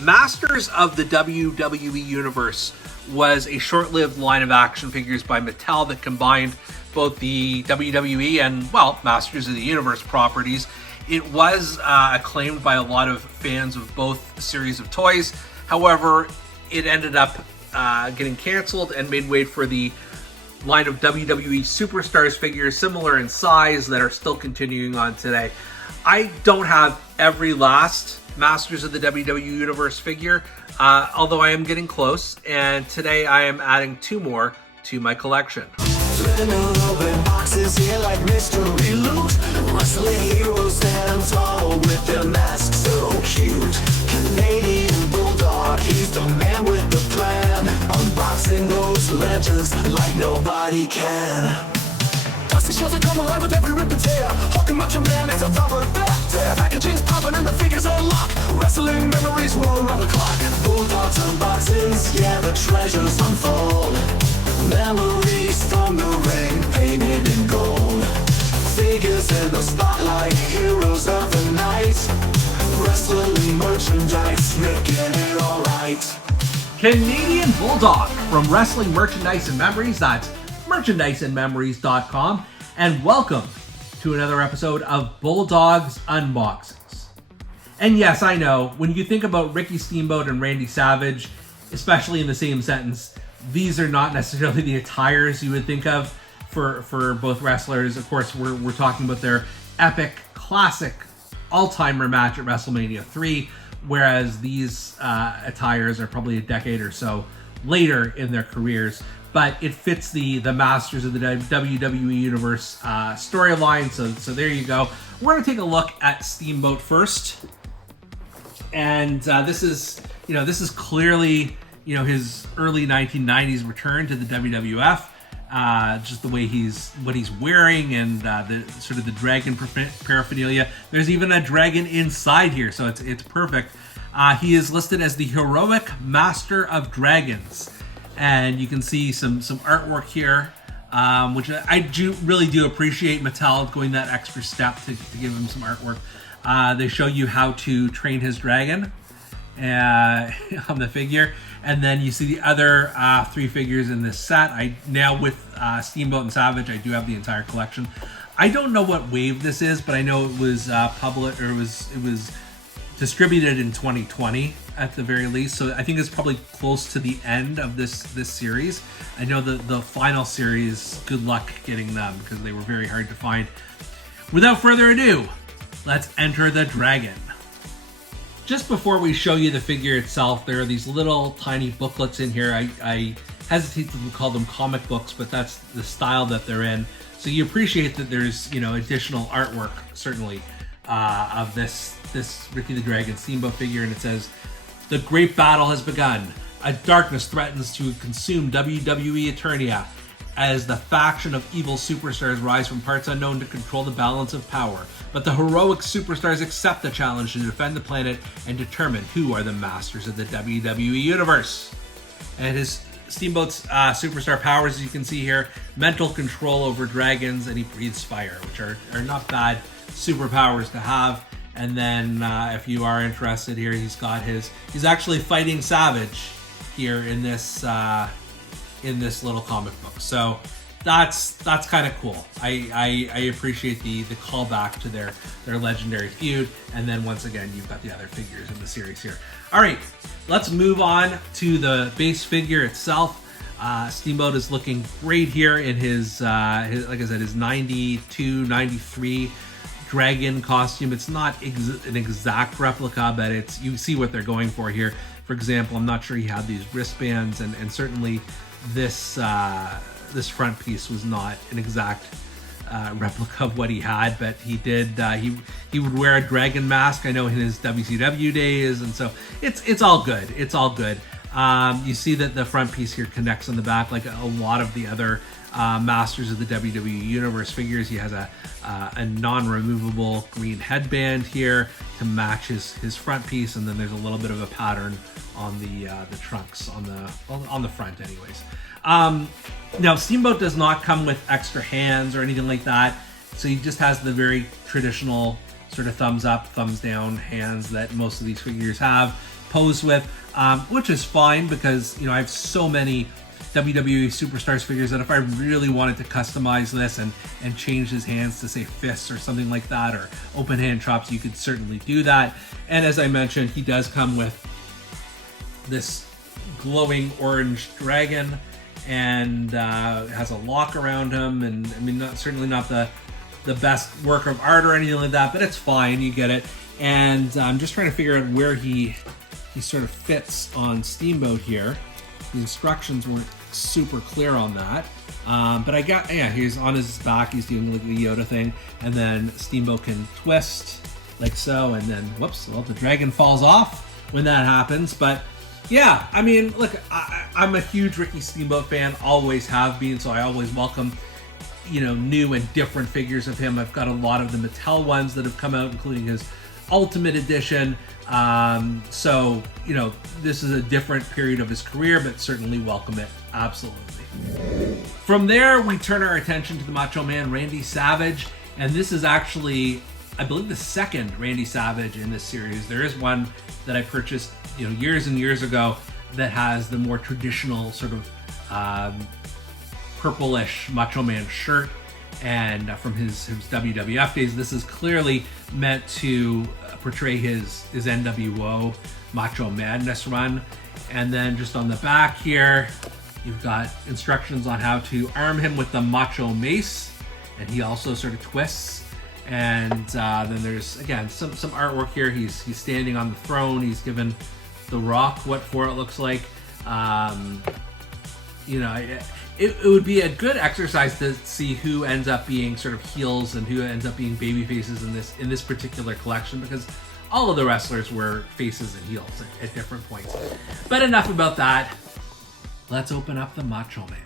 Masters of the WWE Universe was a short-lived line of action figures by Mattel that combined both the WWE and, well, Masters of the Universe properties. It was acclaimed by a lot of fans of both series of toys. However, it ended up getting canceled and made way for the line of WWE Superstars figures, similar in size, that are still continuing on today. I don't have every last Masters of the WWE Universe figure, although I am getting close, and today I am adding 2 more to my collection. Boxes here like mystery loot. Wrestling heroes stand tall with their masks so cute. Canadian Bulldog, he's the man with the plan. Unboxing those legends like nobody can. Dusty shells come alive with every rip and tear. Hulking Macho Man is a proper bat. Packaging's popping and the figures unlock. Wrestling memories roll around the clock. Bulldogs unboxings, yeah, the treasures unfold. Memories from the ring, painted in gold. Figures in the spotlight, heroes of the night. Wrestling merchandise, making it alright. Canadian Bulldog from Wrestling Merchandise and Memories. That's merchandiseandmemories.com. And welcome to another episode of Bulldog's Unboxings. And yes, I know, when you think about Ricky Steamboat and Randy Savage, especially in the same sentence, these are not necessarily the attires you would think of for both wrestlers. Of course, we're talking about their epic, classic, all-timer match at WrestleMania 3, whereas these attires are probably a decade or so later in their careers. But it fits the Masters of the WWE Universe storyline, so there you go. We're going to take a look at Steamboat first. And this is clearly his early 1990s return to the WWF, just the way what he's wearing and the sort of the dragon paraphernalia. There's even a dragon inside here, so it's perfect. He is listed as the Heroic Master of Dragons, and you can see some artwork here, which I really do appreciate Mattel going that extra step to give him some artwork. They show you how to train his dragon on the figure. And then you see the other 3 figures in this set. Now with Steamboat and Savage, I do have the entire collection. I don't know what wave this is, but I know it was it was distributed in 2020 at the very least. So I think it's probably close to the end of this series. I know the final series, good luck getting them because they were very hard to find. Without further ado, let's enter the dragon. Just before we show you the figure itself, there are these little tiny booklets in here. I hesitate to call them comic books, but that's the style that they're in. So you appreciate that there's additional artwork, certainly, of this Ricky the Dragon Steamboat figure, and it says, "The great battle has begun. A darkness threatens to consume WWE Eternia as the faction of evil superstars rise from parts unknown to control the balance of power. But the heroic superstars accept the challenge to defend the planet and determine who are the masters of the WWE Universe." And his Steamboat's superstar powers, as you can see here, mental control over dragons, and he breathes fire, which are not bad superpowers to have. And then if you are interested here, he's actually fighting Savage here in this little comic book. So that's kind of cool. I appreciate the callback to their legendary feud. And then once again, you've got the other figures in the series here. All right, let's move on to the base figure itself. Steamboat is looking great here in his like I said, his 92, 93 dragon costume. It's not an exact replica, but you see what they're going for here. For example, I'm not sure he had these wristbands, and certainly this front piece was not an exact replica of what he had, but he did. He would wear a dragon mask, I know, in his WCW days, and so it's all good. It's all good. You see that the front piece here connects on the back like a lot of the other Masters of the WWE Universe figures. He has a non-removable green headband here to match his front piece, and then there's a little bit of a pattern on the trunks on the front, anyways. Now, Steamboat does not come with extra hands or anything like that, so he just has the very traditional sort of thumbs up, thumbs down hands that most of these figures have posed with, which is fine because, you know, I have so many WWE Superstars figures that if I really wanted to customize this and change his hands to, say, fists or something like that, or open hand chops, you could certainly do that. And as I mentioned, he does come with this glowing orange dragon, and has a lock around him, and I mean, certainly not the best work of art or anything like that, but it's fine, you get it. And I'm just trying to figure out where he sort of fits on Steamboat here. The instructions weren't super clear on that, but I got, yeah, he's on his back, he's doing like the Yoda thing, and then Steamboat can twist like so, and then whoops, well, the dragon falls off when that happens. But yeah, I mean, look, I'm a huge Ricky Steamboat fan, always have been, so I always welcome, you know, new and different figures of him. I've got a lot of the Mattel ones that have come out, including his Ultimate Edition. So, you know, this is a different period of his career, but certainly welcome it, absolutely. From there, we turn our attention to the Macho Man, Randy Savage, and this is actually, I believe, the second Randy Savage in this series. There is one that I purchased, you know, years and years ago that has the more traditional sort of purplish Macho Man shirt, and from his WWF days. This is clearly meant to portray his NWO Macho Madness run. And then just on the back here, you've got instructions on how to arm him with the Macho Mace, and he also sort of twists. And then there's, again, some artwork here. He's standing on the throne. He's given The Rock what for, it looks like. You know, it would be a good exercise to see who ends up being sort of heels and who ends up being baby faces in this particular collection, because all of the wrestlers were faces and heels at different points. But enough about that. Let's open up the Macho Man.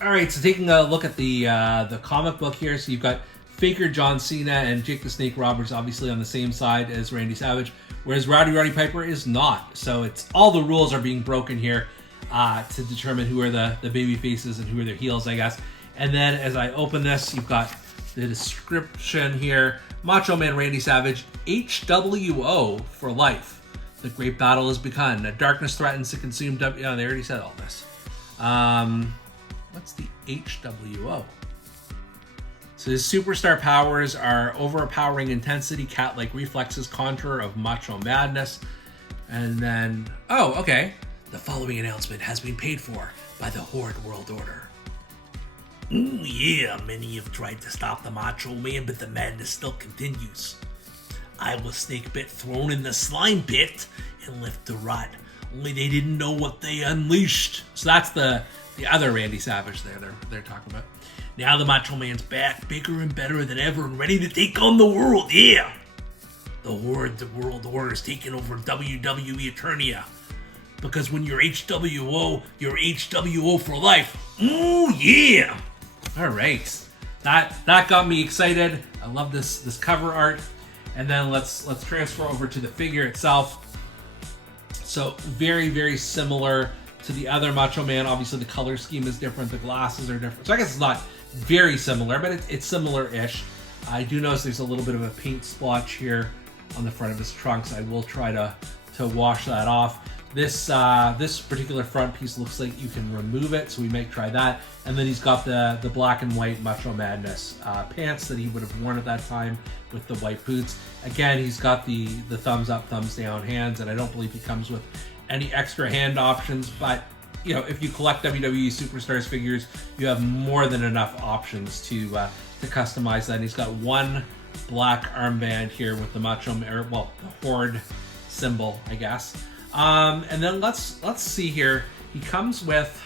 All right, so taking a look at the comic book here, so you've got Faker John Cena and Jake the Snake Roberts obviously on the same side as Randy Savage, whereas Roddy Piper is not. So it's all the rules are being broken here to determine who are the baby faces and who are their heels, I guess. And then as I open this, you've got the description here. Macho Man Randy Savage, HWO for life. The great battle has begun. Darkness threatens to consume they already said all this. What's the HWO? So his superstar powers are overpowering intensity, cat-like reflexes, contour of macho madness. And then, oh, okay. The following announcement has been paid for by the Horde World Order. Ooh, yeah, many have tried to stop the Macho Man, but the madness still continues. I was snake bit thrown in the slime pit and left to rot. Only they didn't know what they unleashed. So that's the other Randy Savage they're talking about. Now the Macho Man's back, bigger and better than ever, and ready to take on the world, yeah! The Horde, the World Order, is taking over WWE Eternia. Because when you're HWO, you're HWO for life. Ooh, yeah! Alright. That got me excited. I love this cover art. And then let's transfer over to the figure itself. So very, very similar to the other Macho Man. Obviously the color scheme is different, the glasses are different. So I guess it's not very similar, but it's similar-ish. I do notice there's a little bit of a paint splotch here on the front of his trunks. I will try to wash that off. This particular front piece looks like you can remove it, so we might try that. And then he's got the black and white Macho Madness pants that he would have worn at that time with the white boots. Again, he's got the thumbs up, thumbs down hands, and I don't believe he comes with any extra hand options, but you know, if you collect WWE Superstars figures, you have more than enough options to customize that. And he's got one black armband here with the Macho Man, or, well, the Horde symbol, I guess. And then let's see here. He comes with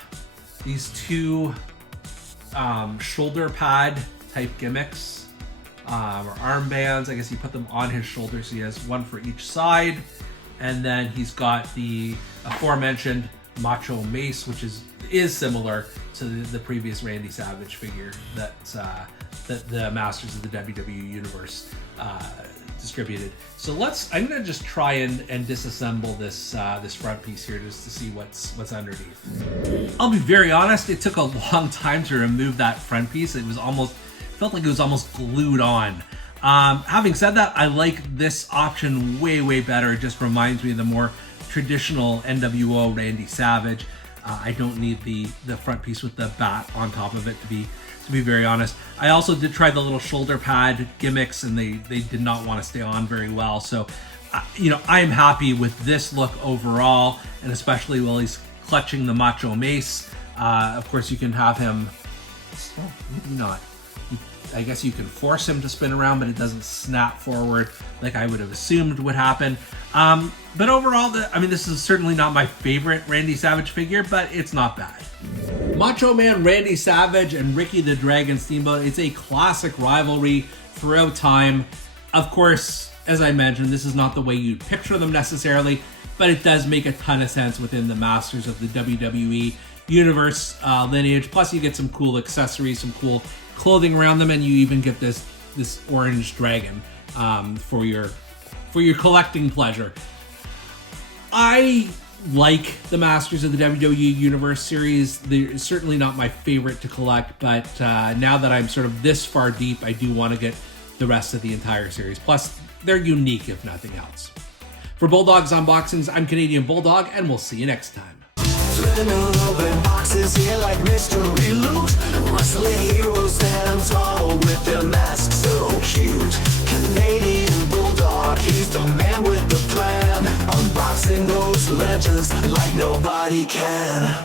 these two shoulder pad type gimmicks, or armbands. I guess you put them on his shoulder, so he has one for each side. And then he's got the aforementioned Macho Mace, which is similar to the previous Randy Savage figure that the Masters of the WWE Universe distributed. So I'm gonna just try and disassemble this front piece here just to see what's underneath. I'll be very honest, it took a long time to remove that front piece. Felt like it was almost glued on. Having said that, I like this option way better. It just reminds me of the more traditional NWO Randy Savage. I don't need the front piece with the bat on top of it, to be very honest. I also did try the little shoulder pad gimmicks, and they did not want to stay on very well. So, I am happy with this look overall, and especially while he's clutching the Macho Mace. Of course, you can have him. Oh, maybe not. I guess you can force him to spin around, but it doesn't snap forward like I would have assumed would happen. But overall, this is certainly not my favorite Randy Savage figure, but it's not bad. Macho Man Randy Savage and Ricky the Dragon Steamboat, it's a classic rivalry throughout time. Of course, as I mentioned, this is not the way you'd picture them necessarily, but it does make a ton of sense within the Masters of the WWE Universe lineage. Plus, you get some cool accessories, some cool clothing around them, and you even get this orange dragon for your collecting pleasure. I like the Masters of the WWE Universe series. They're certainly not my favorite to collect, but now that I'm sort of this far deep, I do want to get the rest of the entire series. Plus, they're unique if nothing else. For Bulldog's Unboxings, I'm Canadian Bulldog, and we'll see you next time. Threading open boxes here like mystery loot. Wrestling heroes stand tall with their masks so cute. Canadian Bulldog, he's the man with the plan. Unboxing those legends like nobody can.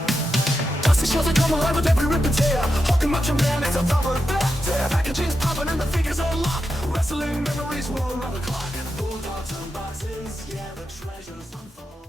Dusty shows that come alive with every rip and tear. Hulk and Macho Man, it's a thorough there. Packaging's popping and the figures are locked. Wrestling memories will run the clock. Bulldog's unboxings, yeah, the treasures unfold.